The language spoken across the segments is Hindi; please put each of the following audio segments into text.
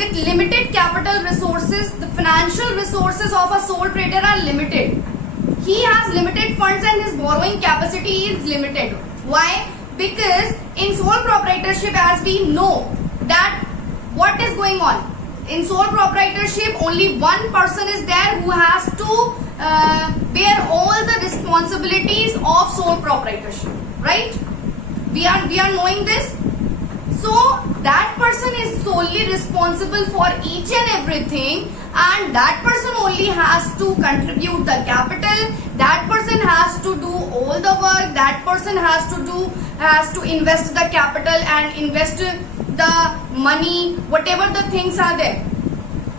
the limited capital resources, the financial resources of a sole trader are limited. He has limited funds and his borrowing capacity is limited. Why? Because in sole proprietorship, as we know that what is going on in sole proprietorship, only one person is there who has to bear all the responsibilities of sole proprietorship, right? We are knowing this. So that person is solely responsible for each and everything, and that person only has to contribute the capital, that person has to do all the work, that person has to invest the capital and invest the money, whatever the things are there,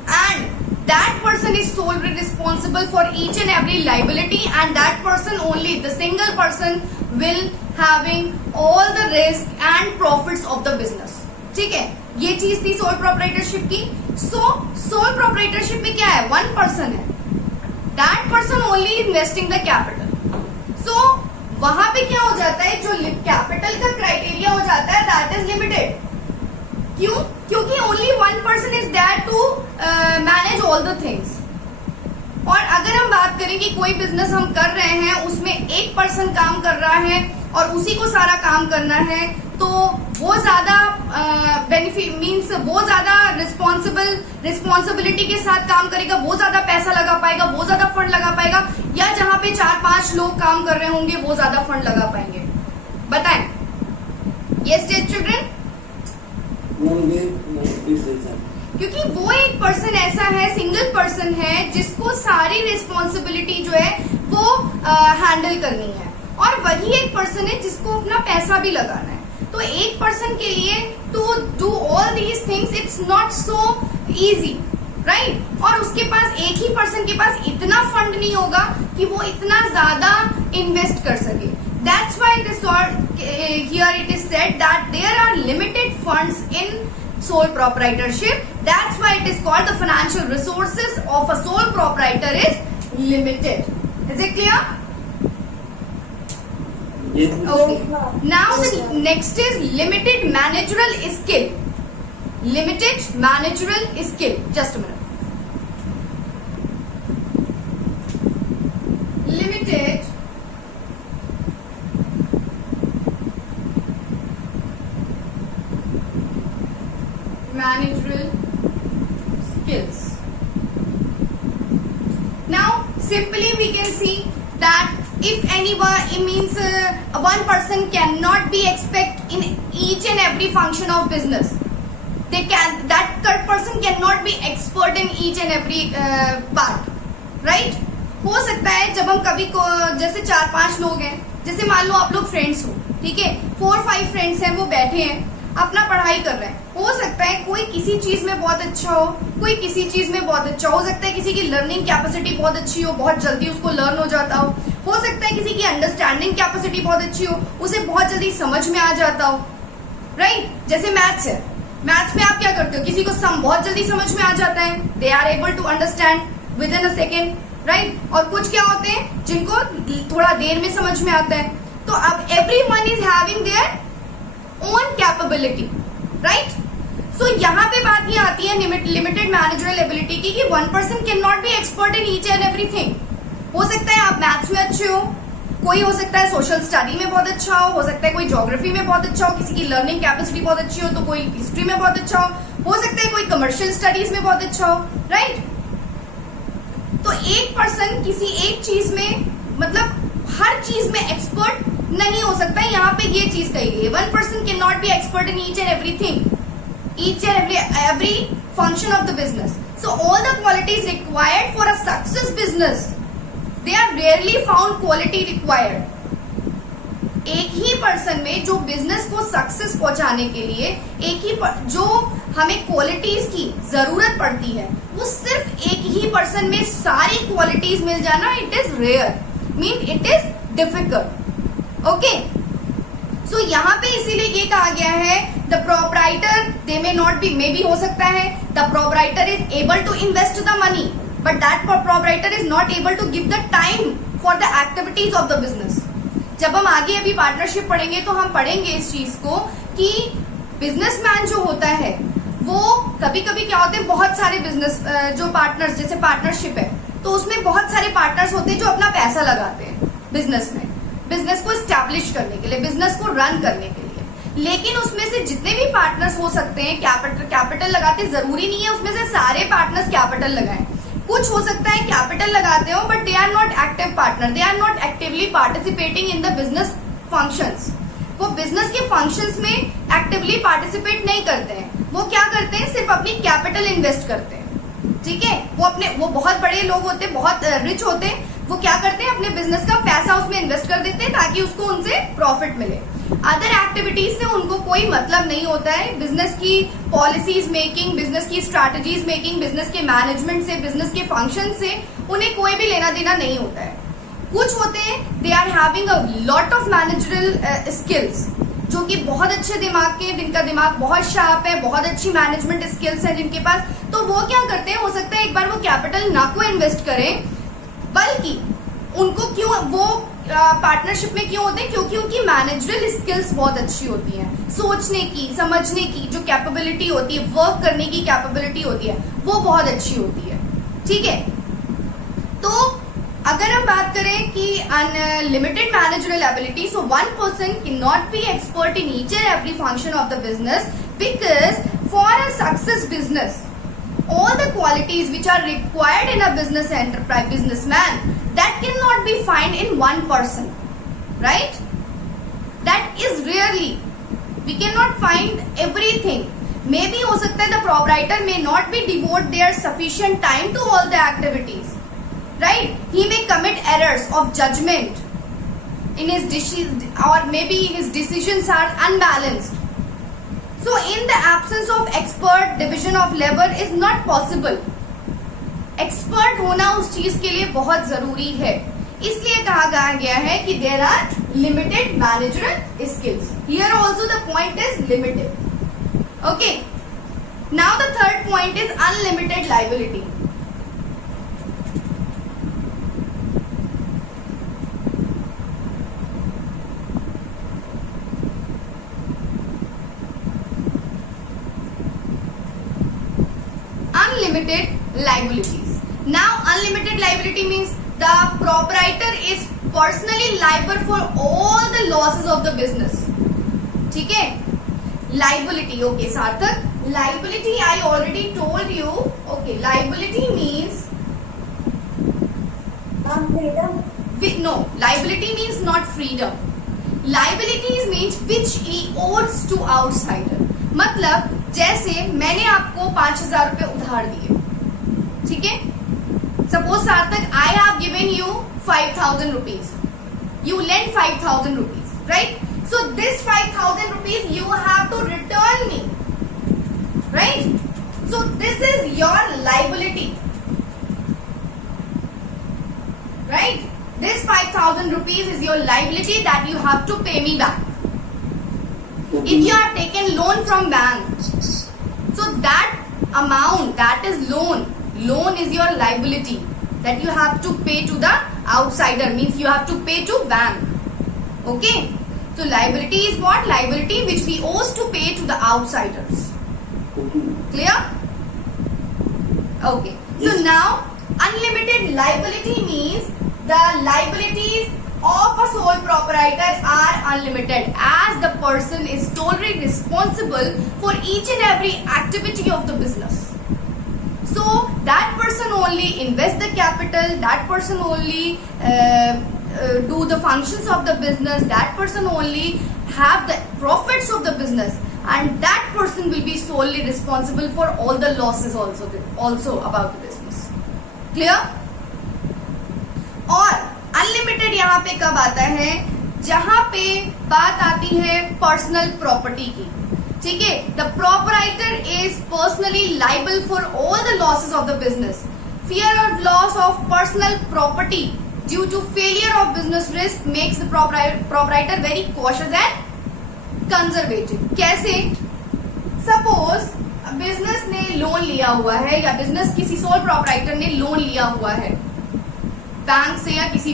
and that person is solely responsible for each and every liability, and that person only, the single person will having all the risk and profits of the business. ठीक है, ये चीज थी सोल प्रोप्राइटरशिप की. सो सोल प्रोप्राइटरशिप में क्या है, वन पर्सन है, that person only investing the capital. So वहां पे क्या हो जाता है, जो कैपिटल का क्राइटेरिया हो जाता है दैट इज लिमिटेड. क्यों? क्योंकि only one person is there to manage all the things. और अगर हम बात करें कि कोई बिजनेस हम कर रहे हैं, उसमें एक पर्सन काम कर रहा है और उसी को सारा काम करना है, तो वो ज्यादा बेनिफिट मीन्स वो ज्यादा रिस्पॉन्सिबिलिटी के साथ काम करेगा, वो ज्यादा पैसा लगा पाएगा, वो ज्यादा फंड लगा पाएगा, या जहां पे 4-5 लोग काम कर रहे होंगे वो ज्यादा फंड लगा पाएंगे. बताएं. Yes children. क्योंकि वो एक पर्सन ऐसा है, सिंगल पर्सन है, जिसको सारी रिस्पॉन्सिबिलिटी जो है वो हैंडल करनी है, और वही एक पर्सन है जिसको अपना पैसा भी लगाना है. तो एक पर्सन के लिए to do all these things it's not so easy, right? और उसके पास, एक ही पर्सन के पास इतना फंड नहीं होगा कि वो इतना ज्यादा इन्वेस्ट कर सके. That's why this here it is said that there are limited funds in sole proprietorship. That's why it is called the financial resources of a sole proprietor is limited. Is it clear? Yes. Okay. Now the next is limited managerial skill. Limited managerial skill. Just a minute. Limited managerial skills. Now simply we can see that if anyone, it means one person cannot be expect in each and every function of business. That person cannot be expert in each and every part, right? हो सकता है जब हम कभी को, जैसे 4-5 लोग हैं, जैसे मान लो आप लोग फ्रेंड्स हो, ठीक है, 4-5 फ्रेंड्स हैं, वो बैठे हैं अपना पढ़ाई कर रहे हैं. हो सकता है कोई किसी चीज में बहुत अच्छा हो, कोई किसी चीज में बहुत अच्छा हो सकता है किसी की लर्निंग कैपेसिटी बहुत अच्छी हो, बहुत जल्दी उसको लर्न हो जाता हो सकता है किसी की अंडरस्टैंडिंग कैपेसिटी बहुत अच्छी हो, उसे बहुत जल्दी समझ में आ जाता हो, राइट? जैसे मैथ्स है, मैथ्स में आप क्या करते हो, किसी को सम बहुत जल्दी समझ में आ जाता है, they are able to understand within a second, right? और कुछ क्या होते हैं जिनको थोड़ा देर में समझ में आता है. तो अब everyone is having their own capability, right? So यहाँ पे बात ये आती है लिमिटेड मैनेजरियल एबिलिटी की, कि one person can not be expert in each and everything. हो सकता है आप मैथ्स में अच्छे हो, कोई हो सकता है सोशल स्टडी में बहुत अच्छा हो सकता है कोई ज्योग्राफी में बहुत अच्छा हो, किसी की लर्निंग कैपेसिटी बहुत अच्छी हो तो कोई हिस्ट्री में बहुत अच्छा हो सकता है कोई कमर्शियल स्टडीज में बहुत अच्छा हो, राइट? तो एक पर्सन किसी एक चीज में, मतलब हर चीज में एक्सपर्ट नहीं हो सकता है. यहाँ पे ये चीज कही गई है, one person can not be expert in each and everything, each and every function of the business. So all the qualities required for a success business, they are rarely found quality required. एक ही पर्सन में जो बिजनेस को सक्सेस पहुंचाने के लिए एक ही जो हमें क्वालिटीज की जरूरत पड़ती है, वो सिर्फ एक ही पर्सन में सारी क्वालिटीज मिल जाना, it is rare, mean it is difficult. Okay, so यहाँ पे इसीलिए ये कहा गया है the proprietor they may not be, may भी हो सकता है the proprietor is able to invest the money but that proprietor is not able to give the time for the activities of the business. जब हम आगे अभी पार्टनरशिप पढ़ेंगे तो हम पढ़ेंगे इस चीज को कि बिजनेसमैन जो होता है वो कभी कभी क्या होते हैं, बहुत सारे बिजनेस जो पार्टनर्स, जैसे पार्टनरशिप है तो उसमें बहुत सारे पार्टनर्स होते हैं जो अपना पैसा लगाते हैं बिजनेस में, बिजनेस को स्टैब्लिश करने के लिए, बिजनेस को रन करने के लिए। लेकिन उसमें से जितने भी पार्टनर्स हो सकते हैं कैपिटल लगाते, जरूरी नहीं है उसमें से सारे पार्टनर्स कैपिटल लगाएं। कुछ हो सकता है कैपिटल लगाते हो but they are not active partner, they are not actively participating in the business functions. वो बिजनेस के फंक्शंस में एक्टिवली पार्टिसिपेट नहीं करते हैं, वो क्या करते हैं, सिर्फ अपनी कैपिटल इन्वेस्ट करते हैं। ठीक है, वो बहुत बड़े लोग होते हैं, बहुत रिच होते हैं, वो क्या करते हैं, अपने बिजनेस का पैसा उसमें इन्वेस्ट कर देते हैं ताकि उसको उनसे प्रॉफिट मिले। अदर एक्टिविटीज से उनको कोई मतलब नहीं होता है। बिजनेस की पॉलिसीज मेकिंग, बिजनेस की स्ट्रैटेजीज मेकिंग, बिजनेस के मैनेजमेंट से, बिजनेस के फंक्शन से उन्हें कोई भी लेना देना नहीं होता है। कुछ होते हैं they are having a lot of managerial skills, जो कि बहुत अच्छे दिमाग के, जिनका दिमाग बहुत शार्प है, बहुत अच्छी मैनेजमेंट स्किल्स है जिनके पास, तो वो क्या करते हैं, हो सकता है एक बार वो कैपिटल ना को इन्वेस्ट करें, बल्कि उनको क्यों वो पार्टनरशिप में क्यों होते हैं, क्योंकि उनकी मैनेजरल स्किल्स बहुत अच्छी होती हैं, सोचने की, समझने की जो कैपेबिलिटी होती है, वर्क करने की कैपेबिलिटी होती है, वो बहुत अच्छी होती है। ठीक है, तो अगर हम बात करें कि unlimited managerial ability, so one person can not be expert in each and every function of the business, because for a success business all the qualities which are required in a business enterprise businessman, that cannot be found in one person, right? That is rarely, we cannot find everything. Maybe हो सकता है the proprietor may not be devote their sufficient time to all the activities, right? He may commit errors of judgment in his decisions, or maybe his decisions are unbalanced. So in the absence of expert, division of labor is not possible. Expert होना उस चीज के लिए बहुत जरूरी है, इसलिए कहा गया है कि there are limited managerial skills. Here also the point is limited. Okay, now the third point is unlimited liability. Unlimited liabilities. Now, unlimited liability means the proprietor is personally liable for all the losses of the business. ठीक है, liability. Okay, सार्थक, liability I already told you. Okay, liability means freedom. No, liability means not freedom. Liabilities means which he owes to outsider. मतलब जैसे मैंने आपको 5,000 रुपए उधार दिए, ठीक है, suppose Sarthak I have given you 5,000 rupees, you lend 5,000 rupees, right? So this 5,000 rupees you have to return me, right? So this is your liability, right? This 5,000 rupees is your liability that you have to pay me back. If you have taken loan from bank, so that amount, that is loan is your liability that you have to pay to the outsider, means you have to pay to bank. Okay, so liability is what? Liability which we owes to pay to the outsiders. Clear? Okay, so now unlimited liability means the liabilities of a sole proprietor are unlimited, as the person is solely responsible for each and every activity of the business. So that person only invest the capital, that person only do the functions of the business, that person only have the profits of the business, and that person will be solely responsible for all the losses also about the business. Clear? और अनलिमिटेड यहाँ पे कब आता है? जहां पे बात आती है पर्सनल प्रॉपर्टी की, ठीक है? The proprietor is personally liable for all the losses of the business. Fear of loss of personal property due to failure of business risk makes the proprietor very cautious and conservative. कैसे? सपोज बिजनेस ने लोन लिया हुआ है, या बिजनेस किसी सोल प्रोपराइटर ने लोन लिया हुआ है बैंक से या किसी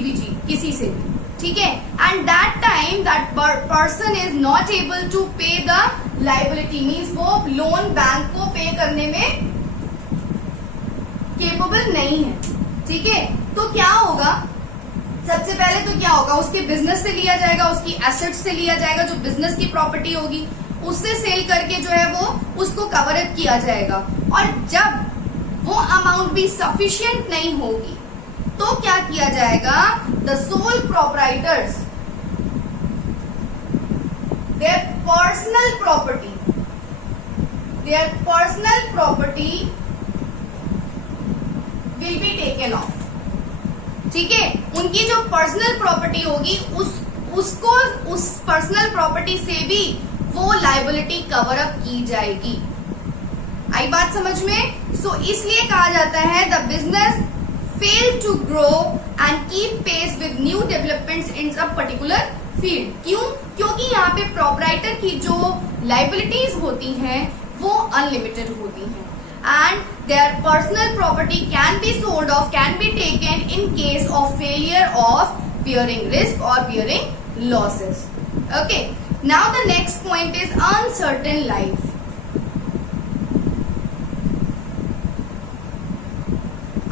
से भी, ठीक है? And that time that person is not able to pay the liability, means वो लोन बैंक को पे करने में केपेबल नहीं है। ठीक है, तो क्या होगा, सबसे पहले तो क्या होगा, उसके बिजनेस से लिया जाएगा, उसकी एसेट्स से लिया जाएगा, जो बिजनेस की प्रॉपर्टी होगी उससे सेल करके जो है वो उसको कवर अप किया जाएगा। और जब वो अमाउंट भी सफिशिएंट नहीं होगी तो क्या किया जाएगा, the sole proprietors their personal property will be taken off। ठीक है, उनकी जो पर्सनल प्रॉपर्टी होगी उसको उस पर्सनल प्रॉपर्टी से भी वो लायबिलिटी कवर अप की जाएगी। आई बात समझ में? सो इसलिए कहा जाता है the business fail to grow and keep pace with new developments in a particular field. क्यों? क्योंकि यहाँ पे प्रोपराइटर की जो लाइबिलिटीज होती हैं वो अनलिमिटेड होती हैं and their personal property can be sold off, can be taken in case of failure of bearing risk or bearing losses। Okay, now the next point is uncertain life।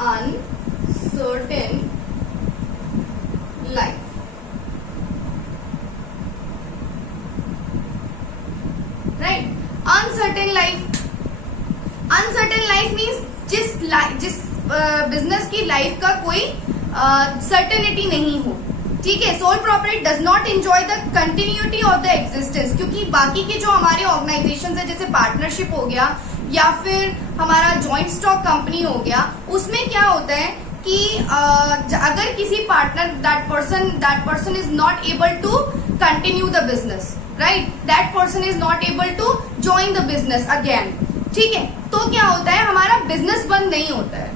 Uncertain life, right? Uncertain life, uncertain life means जिस बिजनेस की लाइफ का कोई सर्टेनिटी नहीं हो। ठीक है, sole property does not enjoy the continuity of the existence, क्योंकि बाकी के जो हमारे ऑर्गेनाइजेशन है जैसे पार्टनरशिप हो गया या फिर हमारा जॉइंट स्टॉक कंपनी हो गया, उसमें क्या होता है कि अगर किसी partner that person is not able to continue the business, right, that person is not able to join the business again. ठीक है, तो क्या होता है, हमारा बिजनेस बंद नहीं होता है,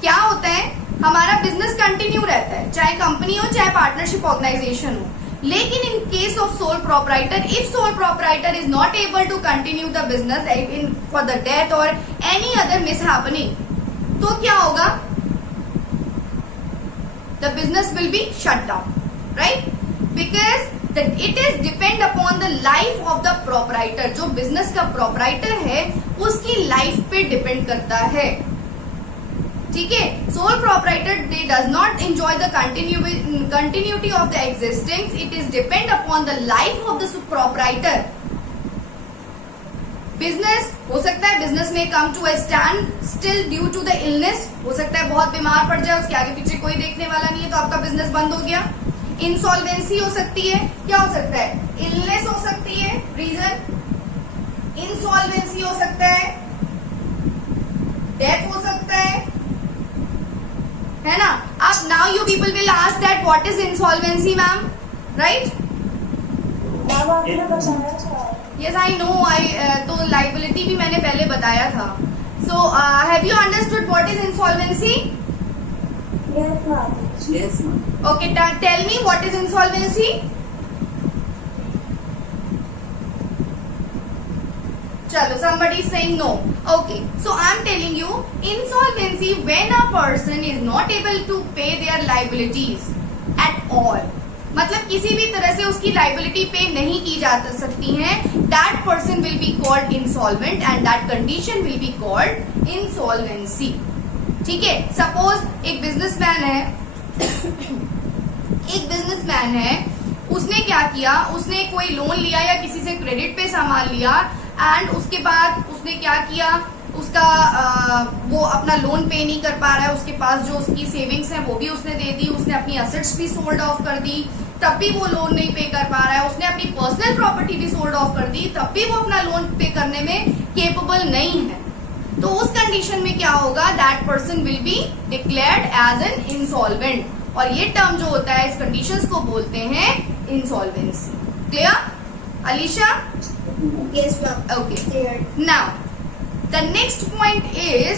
क्या होता है, हमारा बिजनेस कंटिन्यू रहता है, चाहे कंपनी हो चाहे पार्टनरशिप ऑर्गेनाइजेशन हो। लेकिन in case of sole proprietor, if sole proprietor is not able to continue the business in for the death और एनी अदर मिसहैपनिंग, तो क्या होगा, the business will be shut down, right, because it is depend upon the life of the proprietor. जो बिजनेस का प्रोपराइटर है उसकी लाइफ पे डिपेंड करता है। ठीक है, sole proprietor they does not enjoy the continuity of the existence, it is depend upon the life of the proprietor. Business हो सकता है बिजनेस में come to a standstill due to the illness, हो सकता है बहुत बीमार पड़ जाए, उसके आगे पीछे कोई देखने वाला नहीं है तो आपका बिजनेस बंद हो गया। इंसॉल्वेंसी हो सकती है, क्या हो सकता है, इलनेस हो सकती है, रीजन इंसॉल्वेंसी हो सकता है, डेथ हो सकता है ना। अब now you people will ask that what is insolvency ma'am, right? Yes I know, तो लाइबिलिटी भी मैंने पहले बताया था। So have you understood what is insolvency? Yes, ma'am. Okay, tell me what is insolvency? Chalo, somebody is saying no. Okay, so I am telling you, insolvency when a person is not able to pay their liabilities at all, मतलब किसी भी तरह से उसकी लाइबिलिटी पे नहीं की जा सकती है, that person will be called insolvent and that condition will be called insolvency। ठीक है, सपोज एक बिजनेसमैन है, उसने क्या किया, उसने कोई लोन लिया या किसी से क्रेडिट पे सामान लिया एंड उसके बाद उसने क्या किया, उसका वो अपना लोन पे नहीं कर पा रहा है, उसके पास जो उसकी सेविंग्स है वो भी उसने दे दी, उसने अपनी एसेट्स भी सोल्ड ऑफ कर दी, तब भी वो लोन नहीं पे कर पा रहा है, उसने अपनी पर्सनल प्रॉपर्टी भी सोल्ड ऑफ कर दी, तब भी वो अपना लोन पे करने में केपेबल नहीं है। तो उस कंडीशन में क्या होगा, that person will be declared as an insolvent, और ये टर्म जो होता है इस कंडीशंस को बोलते हैं insolvency. Clear Alisha? Yes, ma'am. Okay. Clear. Now the next point is,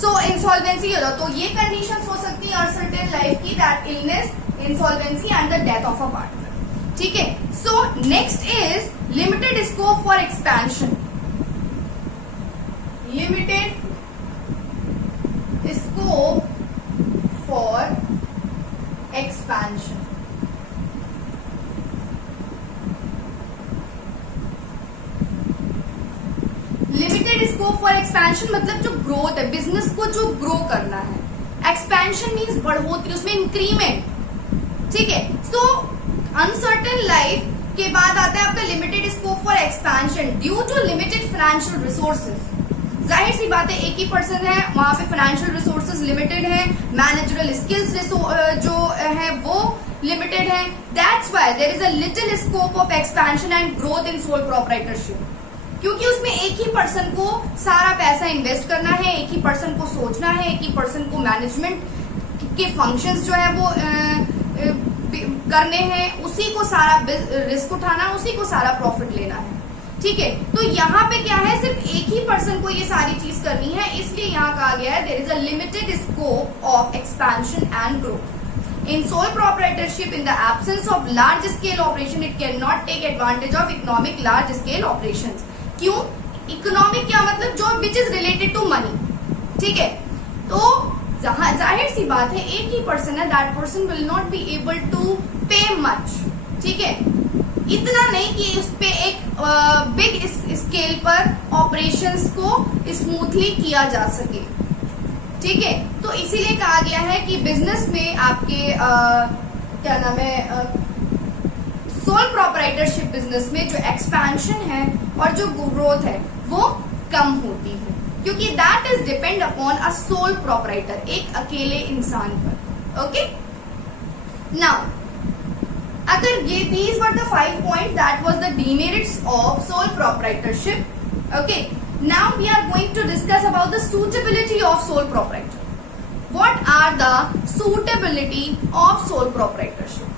so insolvency होगा तो ये कंडीशंस हो सकती है uncertain life की, that illness, insolvency and the death of a partner। ठीक है, so next is limited scope for expansion। limited scope for expansion। Limited limited scope for expansion मतलब जो ग्रोथ है, बिजनेस को जो ग्रो करना है. एक्सपेंशन मीन्स बढ़ोतरी, उसमें इंक्रीमेंट. ठीक है. सो अनसर्टेन लाइफ के बाद आता है आपका limited scope for expansion due to limited financial resources. जाहिर सी बात है, एक ही पर्सन है, वहां पे फाइनेंशियल रिसोर्सेज लिमिटेड है, मैनेजरल स्किल्स जो है वो लिमिटेड है. That's why there is a little scope of expansion and growth in sole proprietorship. क्योंकि उसमें एक ही पर्सन को सारा पैसा इन्वेस्ट करना है, एक ही पर्सन को सोचना है, एक ही पर्सन को मैनेजमेंट के फंक्शंस जो है वो करने हैं, उसी को सारा रिस्क उठाना, उसी को सारा प्रॉफिट लेना है. ठीक है. तो यहाँ पे क्या है, सिर्फ एक ही पर्सन को ये सारी चीज करनी है, इसलिए यहाँ कहा गया है there is a limited scope of expansion and growth. In sole proprietorship, in the absence of large scale operation, it cannot take advantage of economic large scale operations. क्यों? इकोनॉमिक क्या मतलब, जो which is related to money. ठीक है. तो जाहिर सी बात है, एक ही पर्सन है, that person will not be able to pay much. ठीक है. इतना नहीं कि उस पे एक बिग स्केल पर ऑपरेशंस को स्मूथली किया जा सके. ठीक है. तो इसीलिए कहा गया है कि बिजनेस में आपके क्या नाम है, सोल प्रोप्राइटरशिप बिजनेस में जो एक्सपेंशन है और जो ग्रोथ है वो कम होती है, क्योंकि that is depend upon a sole proprietor, एक अकेले इंसान पर. ओके. नाउ अगर ये these were the 5 point that was the demerits of sole proprietorship. Okay. Now we are going to discuss about the suitability of sole proprietor. What are the suitability of sole proprietorship?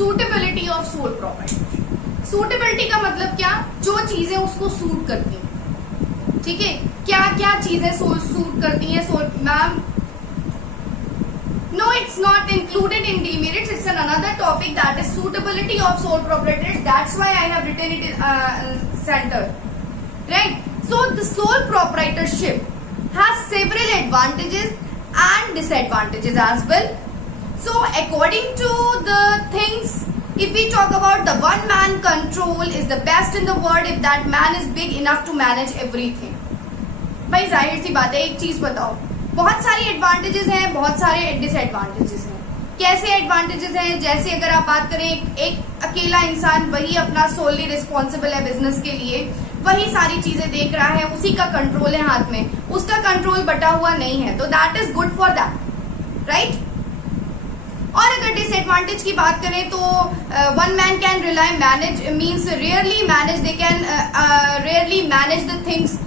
Suitability of sole proprietorship. Suitability का मतलब क्या, जो चीजें उसको सूट करती हैं. ठीक है. क्या क्या चीजें सूट करती हैं sole ma'am? No, it's not included in demerits. It's another topic, that is suitability of sole proprietors. That's why I have written it in center. Right. So the sole proprietorship has several advantages and disadvantages as well. So according to the things, if we talk about the one man control is the best in the world if that man is big enough to manage everything. भाई जाहिर सी बात है, एक चीज बताओ, बहुत सारी एडवांटेजेस हैं, बहुत सारे डिसएडवांटेजेस हैं. कैसे एडवांटेजेस हैं? जैसे अगर आप बात करें, एक अकेला इंसान, वही अपना सोलली रिस्पॉन्सिबल है बिजनेस के लिए, वही सारी चीजें देख रहा है, उसी का कंट्रोल है हाथ में, उसका कंट्रोल बटा हुआ नहीं है, तो that is good for that. Right. और अगर डिसएडवांटेज की बात करें तो one man can rely manage means rarely manage, they can rarely manage the things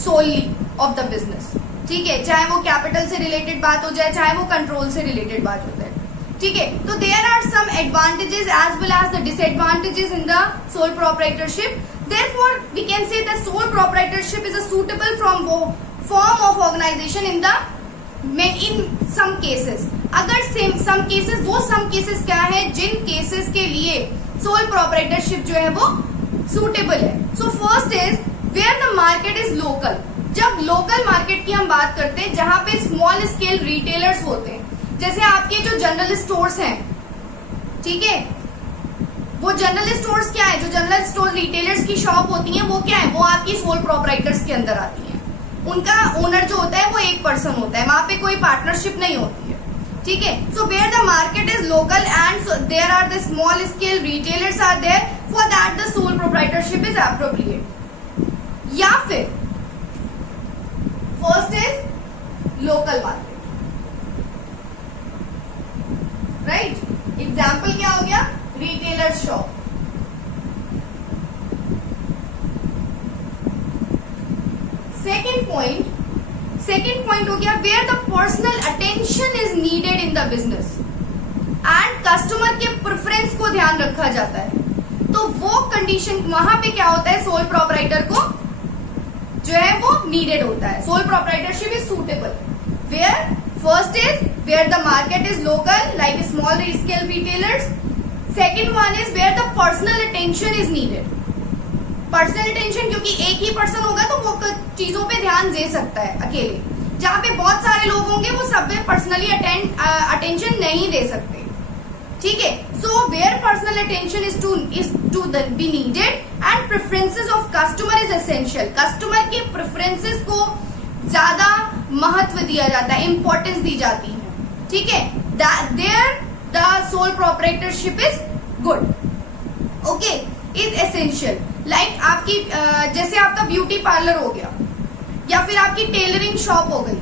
solely of the business. ठीक है. चाहे वो कैपिटल से रिलेटेड बात हो जाए, चाहे वो कंट्रोल से रिलेटेड बात हो जाए. ठीक है. तो there are some advantages as well as the disadvantages in the sole proprietorship. Therefore, we can say that sole proprietorship is a suitable form of organization in some cases. अगर some cases, वो some cases क्या है, जिन cases के लिए sole proprietorship जो है वो suitable है. So first is where the market is local. जब local market की हम बात करते हैं, जहां पे small scale retailers होते हैं, जैसे आपके जो जनरल स्टोर्स हैं. ठीक है. वो जनरल स्टोर्स क्या है, जो जनरल स्टोर रिटेलर्स की शॉप होती हैं, वो क्या है, वो आपकी सोल प्रोप्राइटर्स के अंदर आती हैं. उनका ओनर जो होता है वो एक पर्सन होता है, वहां पे कोई पार्टनरशिप नहीं होती है. ठीक है. So where the market is local and there are the small scale retailers are there, for that the sole proprietorship is appropriate. या फिर first is local market. Right. Example क्या हो गया, रिटेलर शॉप. सेकेंड पॉइंट हो गया where the personal attention is needed in the business. And customer के प्रेफरेंस को ध्यान रखा जाता है, तो वो कंडीशन वहां पे क्या होता है, सोल प्रोपराइटर को जो है वो नीडेड होता है. Sole proprietorship is suitable where first is where the market is local like small scale retailers. Second one is where the personal attention is needed. Personal attention क्योंकि एक ही पर्सन होगा तो वो चीजों पे ध्यान दे सकता है अकेले. जहां पे बहुत सारे लोग होंगे वो सब पे पर्सनली अटेंशन नहीं दे सकते. ठीक है. So where personal attention is to be needed and preferences of customer is essential. Customer के प्रेफरेंसेस को ज्यादा महत्व दिया जाता है, इंपॉर्टेंस दी जाती है. ठीक है. There the sole proprietorship is good. Okay. Is essential. Like आपकी जैसे आपका ब्यूटी पार्लर हो गया या फिर आपकी टेलरिंग शॉप हो गई,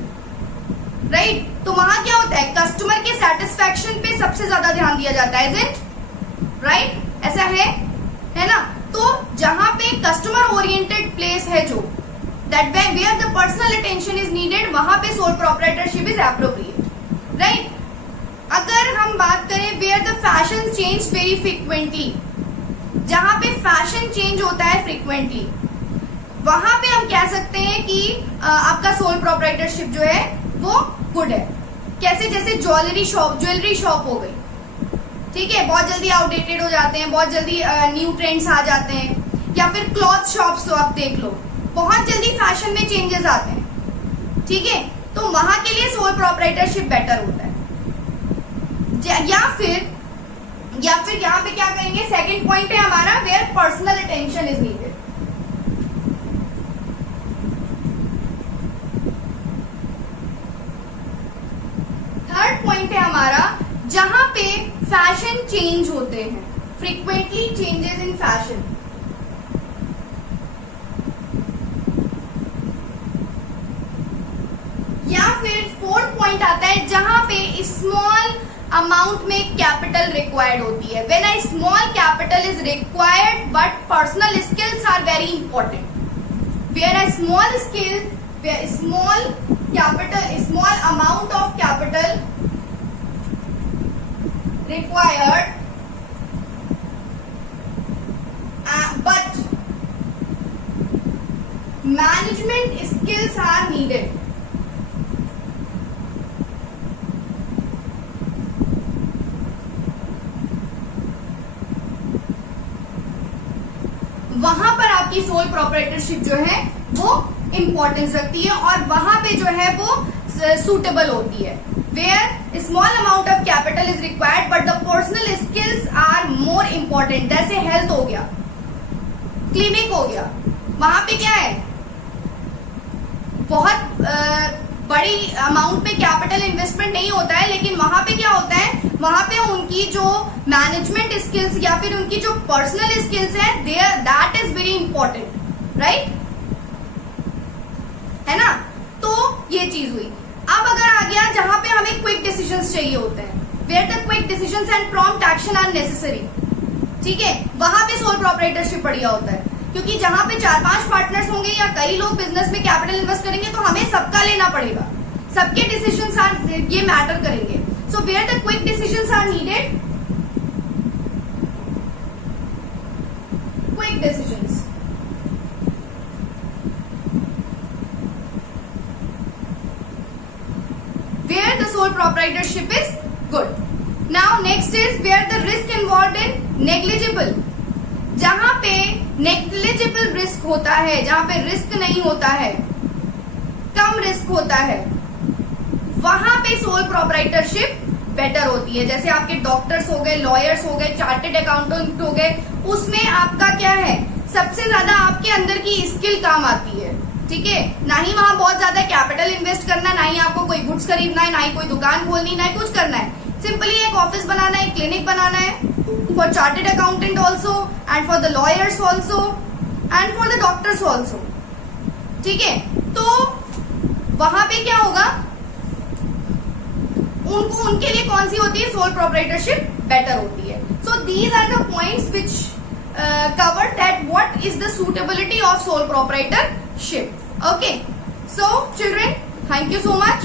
राइट. तो वहां क्या होता है, कस्टमर के सेटिस्फैक्शन पे सबसे ज्यादा ध्यान दिया जाता है, इजंट राइट. ऐसा है ना. तो जहां पे कस्टमर ओरिएंटेड प्लेस है जो that where the personal attention is needed, वहां पे sole proprietorship is appropriate, right. अगर हम बात करें where the fashion change very frequently, जहां पे फैशन चेंज होता है फ्रिक्वेंटली, वहां पे हम कह सकते हैं कि आपका सोल प्रोपराइटरशिप जो है वो गुड है. कैसे, जैसे ज्वेलरी शॉप हो गई. ठीक है. बहुत जल्दी आउटडेटेड हो जाते हैं, बहुत जल्दी न्यू ट्रेंड्स आ जाते हैं. या फिर क्लॉथ शॉप्स तो आप देख लो, बहुत जल्दी फैशन में चेंजेस आते हैं. ठीक है. तो वहां के लिए सोल प्रोपराइटरशिप बेटर होता है. या फिर यहाँ पे क्या करेंगे, सेकंड पॉइंट है हमारा where personal attention is needed. Third point है हमारा जहां पे फैशन चेंज होते हैं, फ्रीक्वेंटली चेंजेस इन फैशन. या फिर फोर्थ पॉइंट आता है जहां पे स्मॉल अमाउंट में कैपिटल रिक्वायर्ड होती है. When a small capital is required but personal skills are very important. Where a small amount of capital required but management skills are needed. वहां पर आपकी सोल प्रोपराइटरशिप जो है वो इंपॉर्टेंस रखती है और वहां पे जो है वो सूटेबल होती है. Where small amount of capital is required but the personal skills are more important. जैसे हेल्थ हो गया, क्लिनिक हो गया, वहां पे क्या है, बहुत बड़ी अमाउंट में कैपिटल इन्वेस्टमेंट नहीं होता है, लेकिन वहां पे क्या होता है, वहां पे उनकी जो मैनेजमेंट स्किल्स या फिर उनकी जो पर्सनल स्किल्स है that is very important, right. है ना. तो ये चीज हुई. अब अगर आ गया जहां पे हमें क्विक डिसीजंस चाहिए होते हैं, where the quick decisions and prompt action are necessary. ठीक है. वहां पे सोल प्रोपराइटरशिप बढ़िया होता है, क्योंकि जहां पे 4-5 पार्टनर्स होंगे या कई लोग बिजनेस में कैपिटल इन्वेस्ट करेंगे तो हमें सबका लेना पड़ेगा, सबके डिसीजंस आर ये मैटर करेंगे. So where the quick decisions are needed, quick decisions. Where the sole proprietorship is good. Now next is where the risk involved in negligible. जहां पे negligible risk होता है, जहां पे रिस्क नहीं होता है, कम रिस्क होता है, वहां पे सोल प्रोपराइटरशिप बेटर होती है. जैसे आपके डॉक्टर्स हो गए, लॉयर्स हो गए, चार्टेड अकाउंटेंट हो गए, उसमें आपका क्या है, सबसे ज्यादा आपके अंदर की स्किल काम आती है. ठीक है. ना ही वहां बहुत ज्यादा कैपिटल इन्वेस्ट करना, ना ही आपको कोई गुड्स खरीदना है, ना ही कोई दुकान खोलनी, ना ही कुछ करना है. सिंपली एक ऑफिस बनाना है, क्लिनिक बनाना है, for chartered accountant also and for the lawyers also and for the doctors also. ठीक है. तो वहां पे क्या होगा, उनके लिए कौन सी होती है, सोल प्रोपराइटरशिप बेटर होती है. So these are the points which covered that what is the suitability of sole proprietorship. Okay, so children, thank you so much.